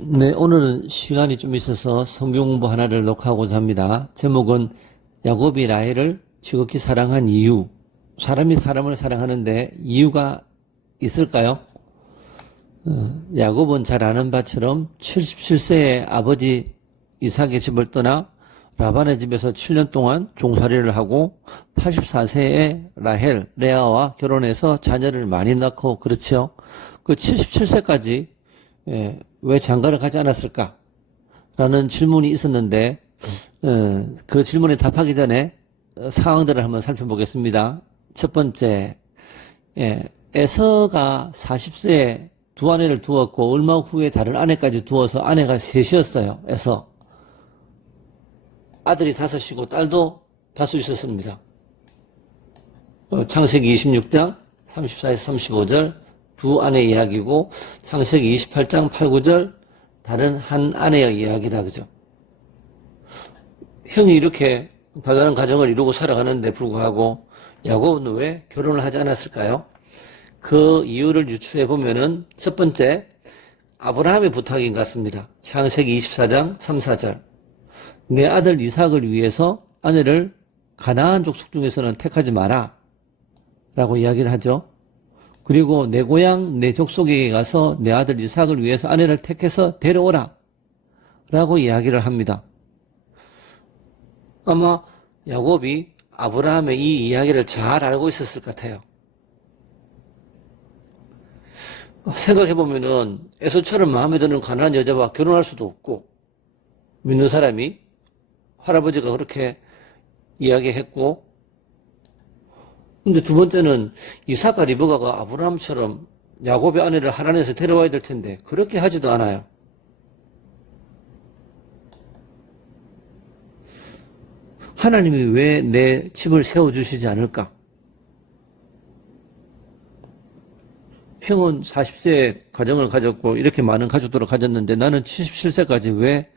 네, 오늘은 시간이 좀 있어서 성경 공부 하나를 녹화하고자 합니다. 제목은 야곱이 라헬을 지극히 사랑한 이유. 사람이 사람을 사랑하는데 이유가 있을까요? 야곱은 잘 아는 바처럼 77세에 아버지 이삭의 집을 떠나 라반의 집에서 7년 동안 종살이를 하고 84세에 라헬, 레아와 결혼해서 자녀를 많이 낳고 그렇죠. 그 77세까지 왜 장가를 가지 않았을까? 라는 질문이 있었는데 그 질문에 답하기 전에 상황들을 한번 살펴보겠습니다. 첫 번째, 에서가 40세에 두 아내를 두었고 얼마 후에 다른 아내까지 두어서 아내가 셋이었어요. 에서 아들이 5이고 딸도 5 있었습니다. 창세기 26장 34에서 35절 두 아내 이야기고 창세기 28장 8, 9절 다른 한 아내의 이야기다. 그죠? 형이 이렇게 다양한 가정을 이루고 살아가는데 불구하고 야곱은 왜 결혼을 하지 않았을까요? 그 이유를 유추해 보면은 첫 번째, 아브라함의 부탁인 것 같습니다. 창세기 24장 3, 4절 내 아들 이삭을 위해서 아내를 가나안 족속 중에서는 택하지 마라 라고 이야기를 하죠. 그리고 내 고향 내 족속에게 가서 내 아들 이삭을 위해서 아내를 택해서 데려오라 라고 이야기를 합니다. 아마 야곱이 아브라함의 이 이야기를 잘 알고 있었을 것 같아요. 생각해보면은 에서처럼 마음에 드는 가난한 여자와 결혼할 수도 없고 믿는 사람이 할아버지가 그렇게 이야기했고, 근데 두 번째는 이삭과 리브가가 아브라함처럼 야곱의 아내를 하란에서 데려와야 될 텐데 그렇게 하지도 않아요. 하나님이 왜 내 집을 세워주시지 않을까? 형은 40세에 가정을 가졌고 이렇게 많은 가족들을 가졌는데 나는 77세까지 왜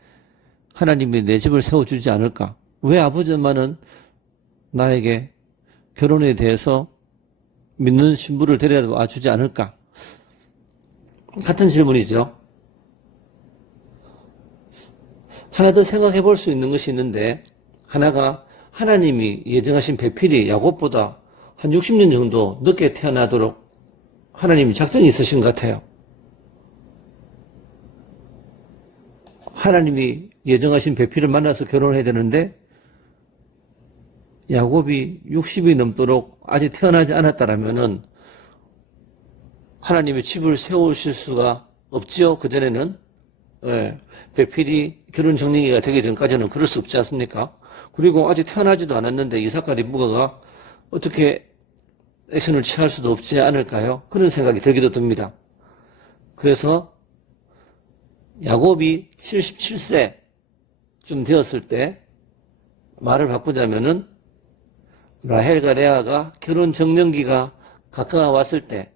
하나님이 내 집을 세워주지 않을까? 왜 아버지 엄마는 나에게 결혼에 대해서 믿는 신부를 데려와 주지 않을까? 같은 질문이죠. 하나 더 생각해 볼 수 있는 것이 있는데, 하나가 하나님이 예정하신 배필이 야곱보다 한 60년 정도 늦게 태어나도록 하나님이 작정이 있으신 것 같아요. 하나님이 예정하신 배필을 만나서 결혼해야 되는데 야곱이 60이 넘도록 아직 태어나지 않았다라면은 하나님의 집을 세우실 수가 없지요. 그전에는 배필이 결혼 정리기가 되기 전까지는 그럴 수 없지 않습니까? 그리고 아직 태어나지도 않았는데 이삭과 리브가가 어떻게 액션을 취할 수도 없지 않을까요? 그런 생각이 들기도 듭니다. 그래서 야곱이 77세쯤 되었을 때 말을 바꾸자면은 라헬과 레아가 결혼 정년기가 가까워왔을 때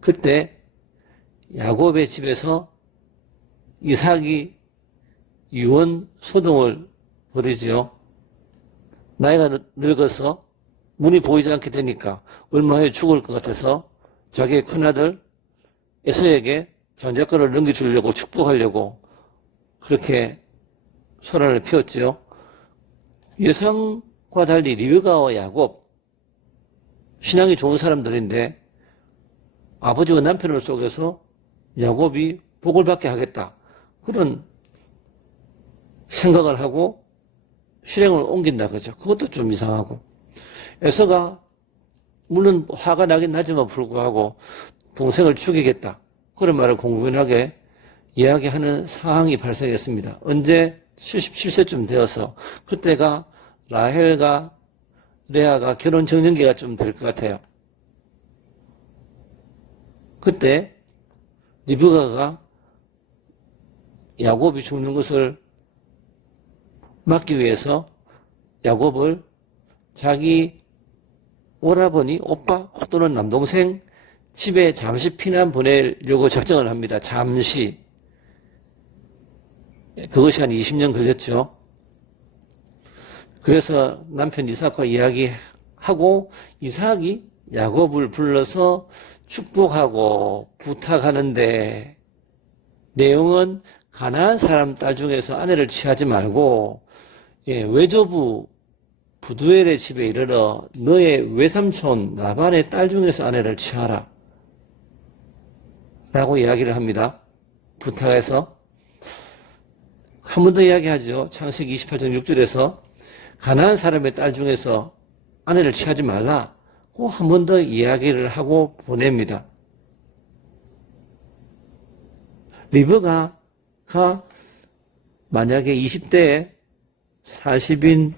그때 야곱의 집에서 이삭이 유언 소동을 벌이지요. 나이가 늙어서 문이 보이지 않게 되니까 얼마 후에 죽을 것 같아서 자기의 큰아들 에서에게 전작권을 넘겨주려고 축복하려고 그렇게 소란을 피웠지요. 예상과 달리 리브가와 야곱 신앙이 좋은 사람들인데 아버지와 남편을 속여서 야곱이 복을 받게 하겠다 그런 생각을 하고 실행을 옮긴다 그죠. 그것도 좀 이상하고 에서가 물론 화가 나긴 하지만 불구하고 동생을 죽이겠다 그런 말을 공공연하게 이야기하는 상황이 발생했습니다. 언제 77세쯤 되어서 그때가 라헬과 레아가 결혼 정년기가 좀 될 것 같아요. 그때 리브가가 야곱이 죽는 것을 막기 위해서 야곱을 자기 오라버니, 오빠 또는 남동생 집에 잠시 피난 보내려고 작정을 합니다. 잠시. 그것이 한 20년 걸렸죠. 그래서 남편 이삭과 이야기하고 이삭이 야곱을 불러서 축복하고 부탁하는데 내용은 가난한 사람 딸 중에서 아내를 취하지 말고 외조부 부두엘의 집에 이르러 너의 외삼촌 라반의 딸 중에서 아내를 취하라 라고 이야기를 합니다. 부탁해서 한 번 더 이야기하죠. 창세기 28장 6절에서 가난한 사람의 딸 중에서 아내를 취하지 말라고 한 번 더 이야기를 하고 보냅니다. 리브가가 만약에 20대에 40인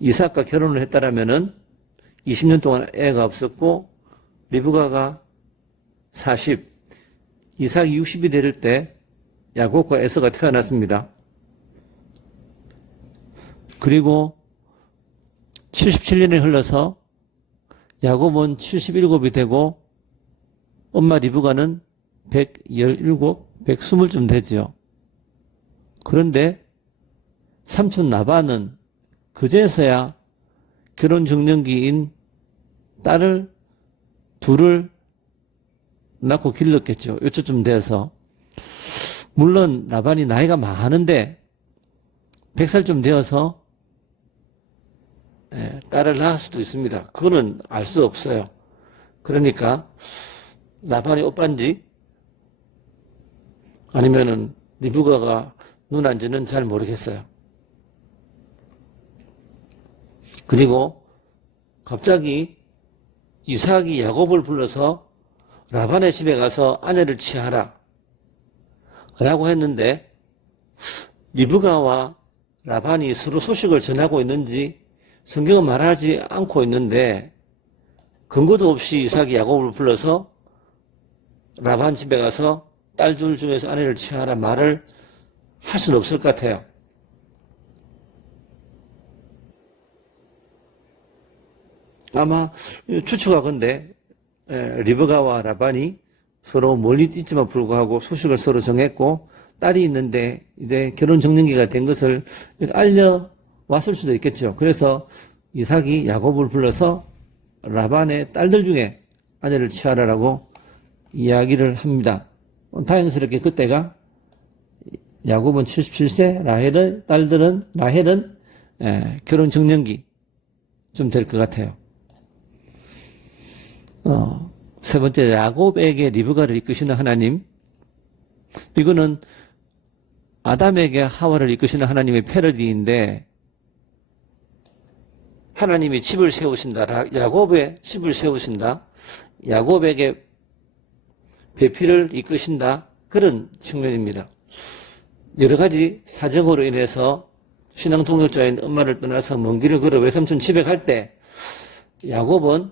이삭과 결혼을 했다라면은 20년 동안 애가 없었고 리브가가 40, 이삭이 60이 될 때 야곱과 에서가 태어났습니다. 그리고 77년이 흘러서 야곱은 77이 되고 엄마 리브가는 117, 120쯤 되지요. 그런데 삼촌 나반은 그제서야 결혼 적령기인 딸을 둘을 낳고 길렀겠죠. 요쯤 돼서. 물론 나반이 나이가 많은데 100살쯤 되어서 딸을 낳을 수도 있습니다. 그거는 알 수 없어요. 그러니까 나반이 오빠인지 아니면은 리브가가 누나인지는 잘 모르겠어요. 그리고 갑자기 이삭이 야곱을 불러서 라반의 집에 가서 아내를 취하라 라고 했는데 리브가와 라반이 서로 소식을 전하고 있는지 성경은 말하지 않고 있는데 근거도 없이 이삭이 야곱을 불러서 라반 집에 가서 딸 둘 중에서 아내를 취하라 말을 할 수는 없을 것 같아요. 아마 추측하건대 리브가와 라반이 서로 멀리 있지만 불구하고 소식을 서로 정했고 딸이 있는데 이제 결혼 적령기가 된 것을 알려왔을 수도 있겠죠. 그래서 이삭이 야곱을 불러서 라반의 딸들 중에 아내를 취하라라고 이야기를 합니다. 다행스럽게 그때가 야곱은 77세, 라헬은 결혼 적령기 좀 될 것 같아요. 세 번째, 야곱에게 리브가를 이끄시는 하나님. 이거는 아담에게 하와를 이끄시는 하나님의 패러디인데 하나님이 집을 세우신다. 야곱의 집을 세우신다. 야곱에게 배필을 이끄신다. 그런 측면입니다. 여러 가지 사정으로 인해서 신앙 동역자인 엄마를 떠나서 먼 길을 걸어 외삼촌 집에 갈 때 야곱은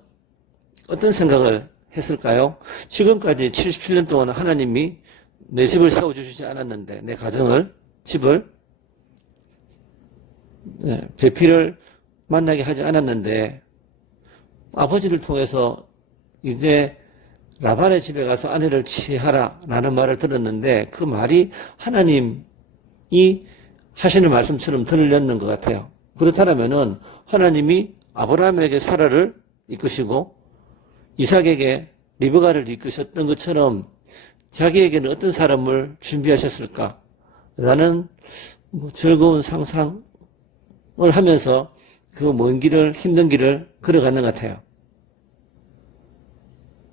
어떤 생각을 했을까요? 지금까지 77년 동안 하나님이 내 집을 세워주시지 않았는데 내 가정을, 집을 배필을 만나게 하지 않았는데 아버지를 통해서 이제 라반의 집에 가서 아내를 취하라 라는 말을 들었는데 그 말이 하나님이 하시는 말씀처럼 들렸는 것 같아요. 그렇다면은 하나님이 아브라함에게 사라를 이끄시고 이삭에게 리브가를 이끄셨던 것처럼 자기에게는 어떤 사람을 준비하셨을까? 라는 즐거운 상상을 하면서 그 먼 길을, 힘든 길을 걸어가는 것 같아요.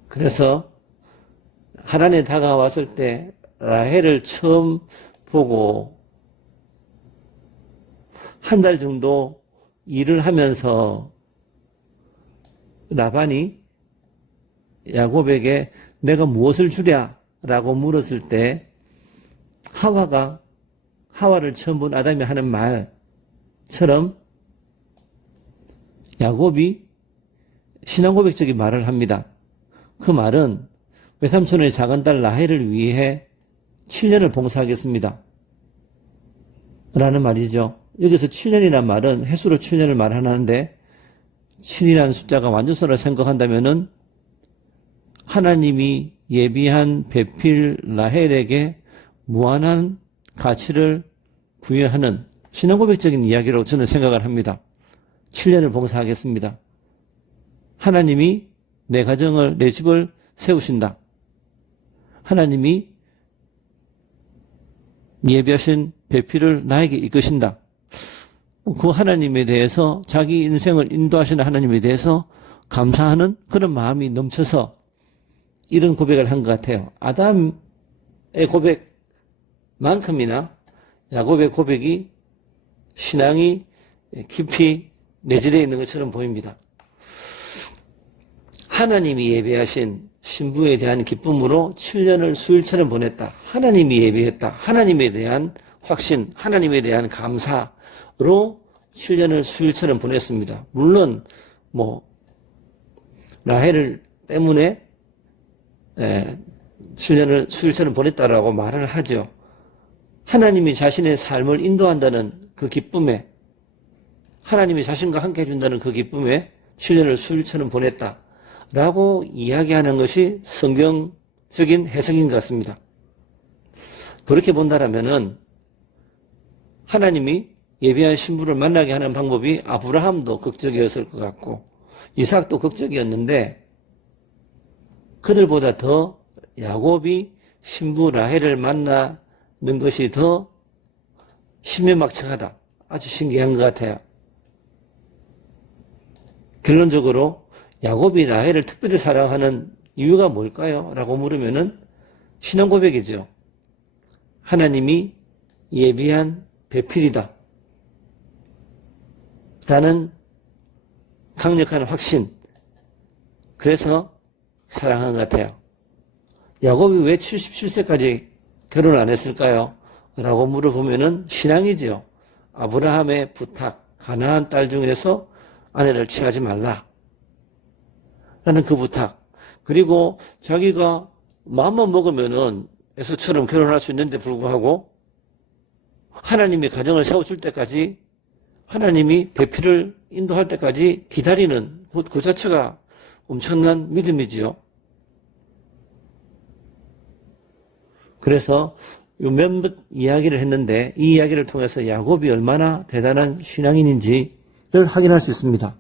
그래서 하란에 다가왔을 때 라헬을 처음 보고 한 달 정도 일을 하면서 라반이 야곱에게 내가 무엇을 주랴? 라고 물었을 때 하와를 처음 본 아담이 하는 말처럼 야곱이 신앙 고백적인 말을 합니다. 그 말은 외삼촌의 작은 딸 라헬을 위해 7년을 봉사하겠습니다. 라는 말이죠. 여기서 7년이라는 말은 횟수로 7년을 말하는데 7이라는 숫자가 완전수로 생각한다면은 하나님이 예비한 배필 라헬에게 무한한 가치를 부여하는 신앙고백적인 이야기로 저는 생각을 합니다. 7년을 봉사하겠습니다. 하나님이 내 가정을, 내 집을 세우신다. 하나님이 예비하신 배필을 나에게 이끄신다. 그 하나님에 대해서 자기 인생을 인도하시는 하나님에 대해서 감사하는 그런 마음이 넘쳐서 이런 고백을 한 것 같아요. 아담의 고백만큼이나 야곱의 고백이 신앙이 깊이 내재되어 있는 것처럼 보입니다. 하나님이 예배하신 신부에 대한 기쁨으로 7년을 수일처럼 보냈다. 하나님이 예배했다. 하나님에 대한 확신, 하나님에 대한 감사로 7년을 수일처럼 보냈습니다. 물론 라헬을 때문에 7년을 수일처럼 보냈다라고 말을 하죠. 하나님이 자신의 삶을 인도한다는 그 기쁨에, 하나님이 자신과 함께 해준다는 그 기쁨에 7년을 수일처럼 보냈다라고 이야기하는 것이 성경적인 해석인 것 같습니다. 그렇게 본다라면은 하나님이 예비한 신부를 만나게 하는 방법이 아브라함도 극적이었을 것 같고 이삭도 극적이었는데 그들보다 더 야곱이 신부 라헬을 만나는 것이 더 신묘막측하다. 아주 신기한 것 같아요. 결론적으로 야곱이 라헬을 특별히 사랑하는 이유가 뭘까요? 라고 물으면은 신앙 고백이죠. 하나님이 예비한 배필이다. 라는 강력한 확신. 그래서 사랑한 것 같아요. 야곱이 왜 77세까지 결혼 안 했을까요? 라고 물어보면은 신앙이죠. 아브라함의 부탁, 가나안 딸 중에서 아내를 취하지 말라. 라는 그 부탁. 그리고 자기가 마음만 먹으면은 에서처럼 결혼할 수 있는데 불구하고 하나님이 가정을 세워줄 때까지 하나님이 배필을 인도할 때까지 기다리는 그 자체가 엄청난 믿음이지요. 그래서 몇몇 이야기를 했는데 이 이야기를 통해서 야곱이 얼마나 대단한 신앙인인지를 확인할 수 있습니다.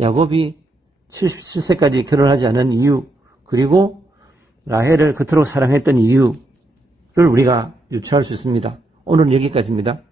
야곱이 77세까지 결혼하지 않은 이유, 그리고 라헬을 그토록 사랑했던 이유를 우리가 유추할 수 있습니다. 오늘은 여기까지입니다.